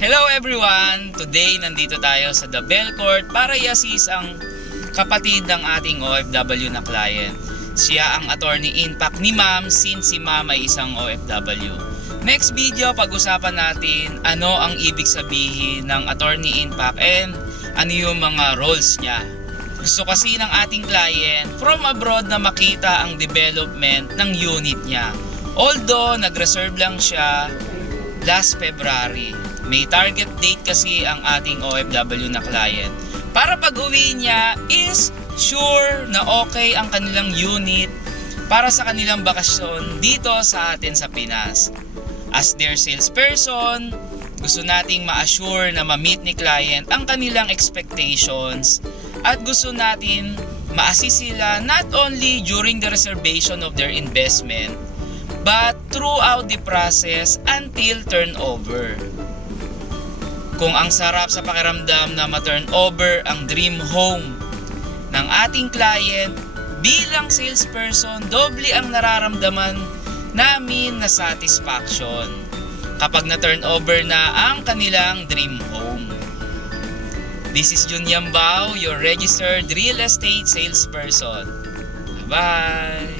Hello everyone! Today nandito tayo sa The Bell Court para i-assist ang kapatid ng ating OFW na client. Siya ang attorney impact ni ma'am since si ma'am ay isang OFW. Next video, pag-usapan natin ano ang ibig sabihin ng attorney impact and ano yung mga roles niya. Gusto kasi ng ating client from abroad na makita ang development ng unit niya. Although nag-reserve lang siya last February. May target date kasi ang ating OFW na client. Para pag-uwi niya is sure na okay ang kanilang unit para sa kanilang bakasyon dito sa atin sa Pinas. As their salesperson, gusto nating ma-assure na ma-meet ni client ang kanilang expectations at gusto natin ma-assist sila not only during the reservation of their investment but throughout the process until turnover. Kung ang sarap sa pakiramdam na ma-turn over ang dream home ng ating client, bilang salesperson, doble ang nararamdaman namin na satisfaction kapag na-turn over na ang kanilang dream home. This is Jun Yambao, your registered real estate salesperson. Bye!